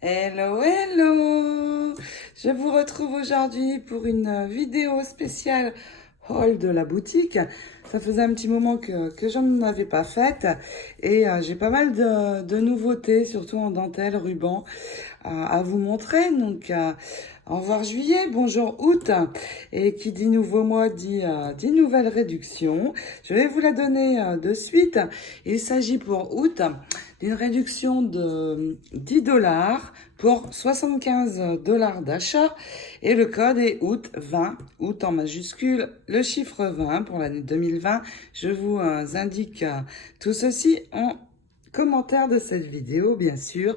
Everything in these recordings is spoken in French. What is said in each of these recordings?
Hello, hello! Je vous retrouve aujourd'hui pour une vidéo spéciale haul de la boutique. Ça faisait un petit moment que je n'en avais pas faite et j'ai pas mal de nouveautés, surtout en dentelle, ruban, à vous montrer. Donc, au revoir juillet, bonjour août. Et qui dit nouveau mois dit nouvelle réduction. Je vais vous la donner de suite. Il s'agit pour août d'une réduction de 10 dollars pour 75 dollars d'achat et le code est août 20, août en majuscule, le chiffre 20 pour l'année 2020. Je vous indique tout ceci en commentaire de cette vidéo, bien sûr.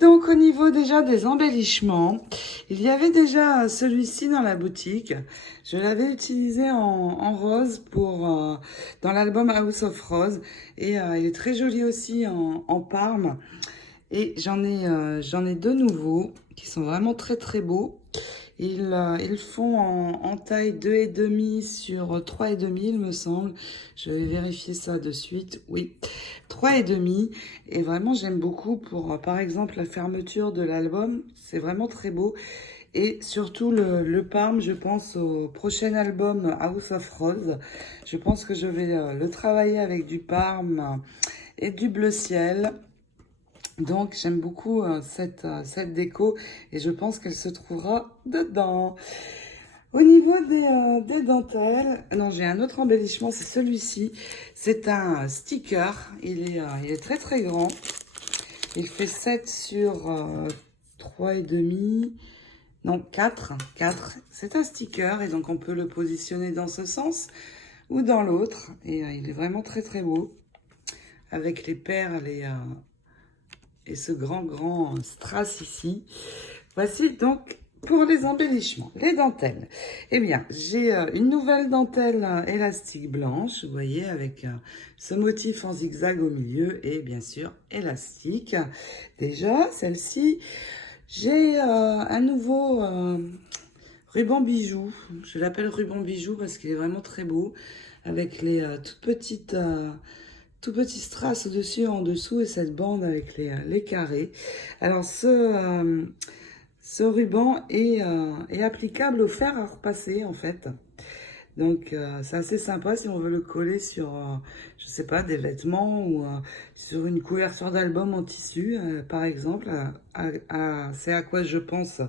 Donc au niveau déjà des embellissements, il y avait déjà celui-ci dans la boutique. Je l'avais utilisé en rose dans l'album House of Rose et il est très joli aussi en parme. Et j'en ai deux nouveaux qui sont vraiment très très beaux. Ils font en taille 2,5 sur 3,5 il me semble. Je vais vérifier ça de suite. Oui, 3,5. Et vraiment j'aime beaucoup pour par exemple la fermeture de l'album. C'est vraiment très beau. Et surtout le parme, je pense au prochain album House of Rose. Je pense que je vais le travailler avec du parme et du bleu ciel. Donc j'aime beaucoup cette déco et je pense qu'elle se trouvera dedans. Au niveau des dentelles, non, j'ai un autre embellissement, c'est celui-ci. C'est un sticker, il est très très grand. Il fait 7 sur 3,5, non 4. C'est un sticker et donc on peut le positionner dans ce sens ou dans l'autre. Et il est vraiment très très beau avec les perles et ce grand strass ici. Voici donc pour les embellissements, les dentelles. Eh bien, j'ai une nouvelle dentelle élastique blanche, vous voyez, avec ce motif en zigzag au milieu et bien sûr élastique. Déjà, celle-ci, j'ai un nouveau ruban bijou. Je l'appelle ruban bijou parce qu'il est vraiment très beau, avec les tout petit strass au-dessus et en dessous et cette bande avec les carrés. Alors ce ruban est applicable au fer à repasser en fait. Donc c'est assez sympa si on veut le coller sur, je sais pas, des vêtements ou sur une couverture d'album en tissu, par exemple. C'est à quoi je pense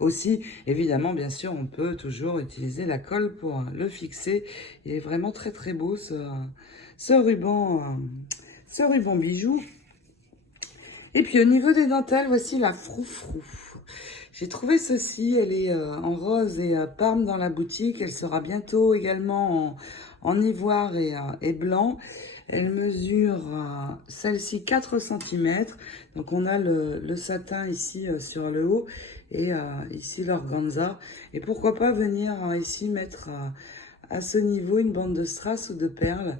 aussi. Évidemment, bien sûr, on peut toujours utiliser la colle pour le fixer. Il est vraiment très très beau ce ce ruban bijou. Et puis au niveau des dentelles, voici la froufrou. J'ai trouvé ceci, elle est en rose et parme dans la boutique. Elle sera bientôt également en ivoire et blanc. Elle mesure celle-ci 4 cm. Donc on a le satin ici sur le haut et ici l'organza. Et pourquoi pas venir ici mettre à ce niveau une bande de strass ou de perles.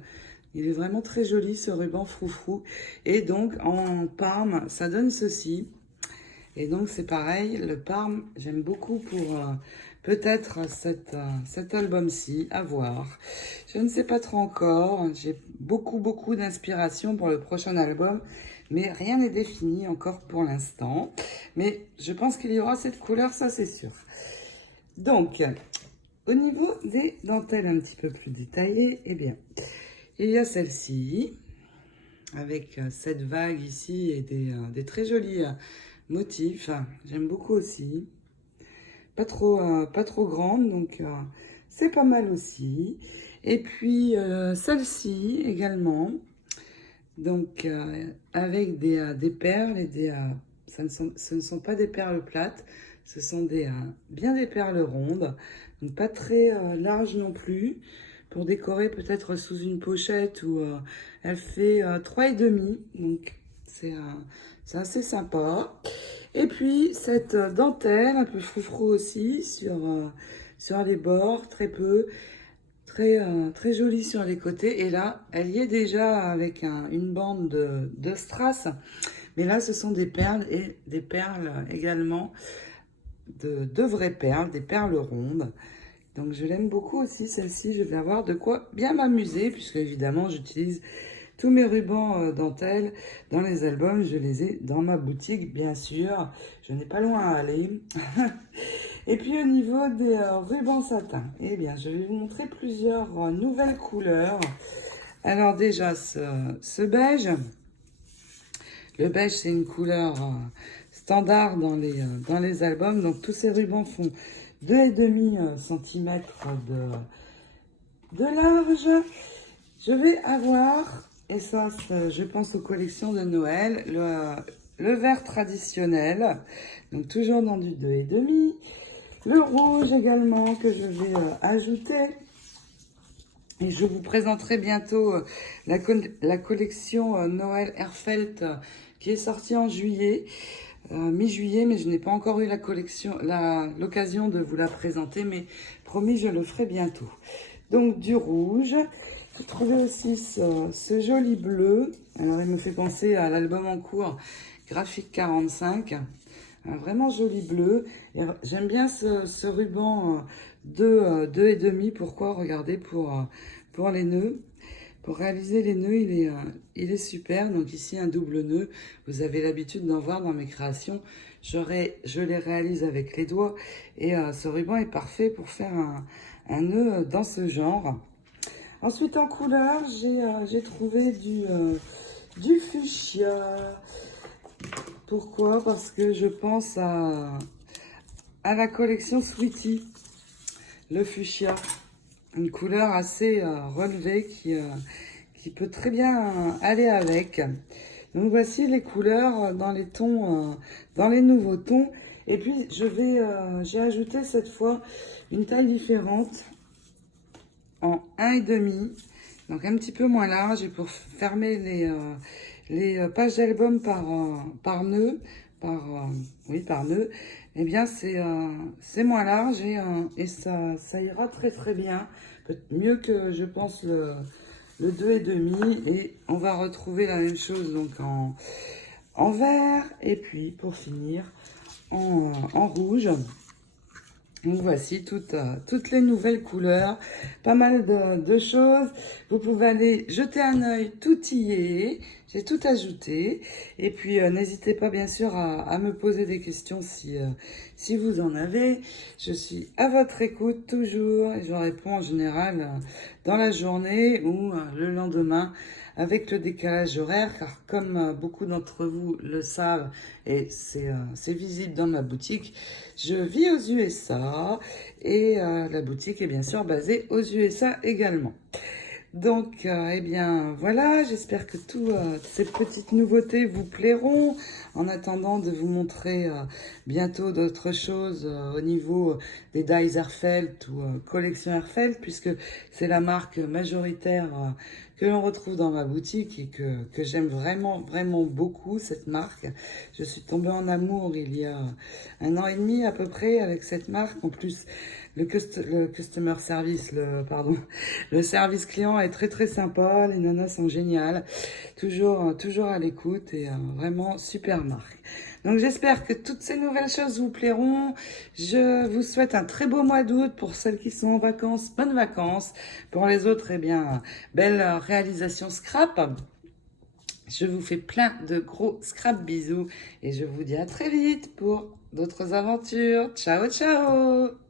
Il est vraiment très joli ce ruban froufrou. Et donc en parme, ça donne ceci. Et donc c'est pareil, le parme, j'aime beaucoup pour peut-être cet album-ci, à voir. Je ne sais pas trop encore, j'ai beaucoup d'inspiration pour le prochain album, mais rien n'est défini encore pour l'instant. Mais je pense qu'il y aura cette couleur, ça c'est sûr. Donc, au niveau des dentelles un petit peu plus détaillées, eh bien, il y a celle-ci, avec cette vague ici et des très jolis motifs. J'aime beaucoup aussi. Pas trop grande, donc c'est pas mal aussi. Et puis celle-ci également, donc avec des perles et ce ne sont pas des perles plates, ce sont bien des perles rondes, donc pas très larges non plus, pour décorer peut-être sous une pochette où elle fait 3,5, donc c'est assez sympa. Et puis cette dentelle un peu froufrou aussi sur les bords, très peu, très jolie sur les côtés. Et là, elle y est déjà avec une bande de strass. Mais là, ce sont des perles et des perles également, de vraies perles, des perles rondes. Donc je l'aime beaucoup aussi celle-ci, je vais avoir de quoi bien m'amuser puisque évidemment j'utilise tous mes rubans dentelle dans les albums, je les ai dans ma boutique, bien sûr. Je n'ai pas loin à aller. Et puis au niveau des rubans satin, eh bien, je vais vous montrer plusieurs nouvelles couleurs. Alors déjà, ce beige. Le beige, c'est une couleur standard dans les albums. Donc tous ces rubans font 2,5 cm de large. Je vais avoir, et ça, je pense aux collections de Noël, le vert traditionnel, donc toujours dans du 2,5. Le rouge également que je vais ajouter. Et je vous présenterai bientôt la collection Noël Herfelt qui est sortie en juillet, mi-juillet, mais je n'ai pas encore eu l'occasion de vous la présenter, mais promis, je le ferai bientôt. Donc du rouge. J'ai trouvé aussi ce joli bleu. Alors il me fait penser à l'album en cours Graphique 45. Un vraiment joli bleu. J'aime bien ce ruban de 2,5. Pourquoi? Regardez, pour les nœuds. Pour réaliser les nœuds, il est super. Donc ici, un double nœud. Vous avez l'habitude d'en voir dans mes créations. Je les réalise avec les doigts. Et ce ruban est parfait pour faire un nœud dans ce genre. Ensuite, en couleur, j'ai trouvé du fuchsia. Pourquoi? Parce que je pense à la collection Sweetie, le fuchsia. Une couleur assez relevée qui peut très bien aller avec. Donc voici les couleurs dans les tons, dans les nouveaux tons. Et puis j'ai ajouté cette fois une taille différente en 1,5. Donc un petit peu moins large, et pour fermer les pages d'album par nœud, par nœud, eh bien c'est moins large et ça ira très très bien, mieux que je pense le 2,5. Et on va retrouver la même chose donc en vert, et puis pour finir en rouge. Donc voici toutes les nouvelles couleurs, pas mal de choses. Vous pouvez aller jeter un œil, tout y est, j'ai tout ajouté. Et puis n'hésitez pas bien sûr à me poser des questions si vous en avez. Je suis à votre écoute toujours, et je réponds en général dans la journée ou le lendemain, avec le décalage horaire, car comme beaucoup d'entre vous le savent, et c'est visible dans ma boutique, je vis aux USA, et la boutique est bien sûr basée aux USA également. Donc, eh bien, voilà, j'espère que toutes ces petites nouveautés vous plairont. En attendant de vous montrer bientôt d'autres choses au niveau des dies Herfelt ou collection Herfelt, puisque c'est la marque majoritaire que l'on retrouve dans ma boutique et que j'aime vraiment, vraiment beaucoup, cette marque. Je suis tombée en amour il y a 1 an et demi à peu près avec cette marque. En plus, le customer service, le service client est très très sympa, les nanas sont géniales, toujours à l'écoute, et vraiment super marque. Donc j'espère que toutes ces nouvelles choses vous plairont. Je vous souhaite un très beau mois d'août pour celles qui sont en vacances, bonnes vacances. Pour les autres, eh bien, belle réalisation scrap. Je vous fais plein de gros scrap bisous et je vous dis à très vite pour d'autres aventures. Ciao, ciao!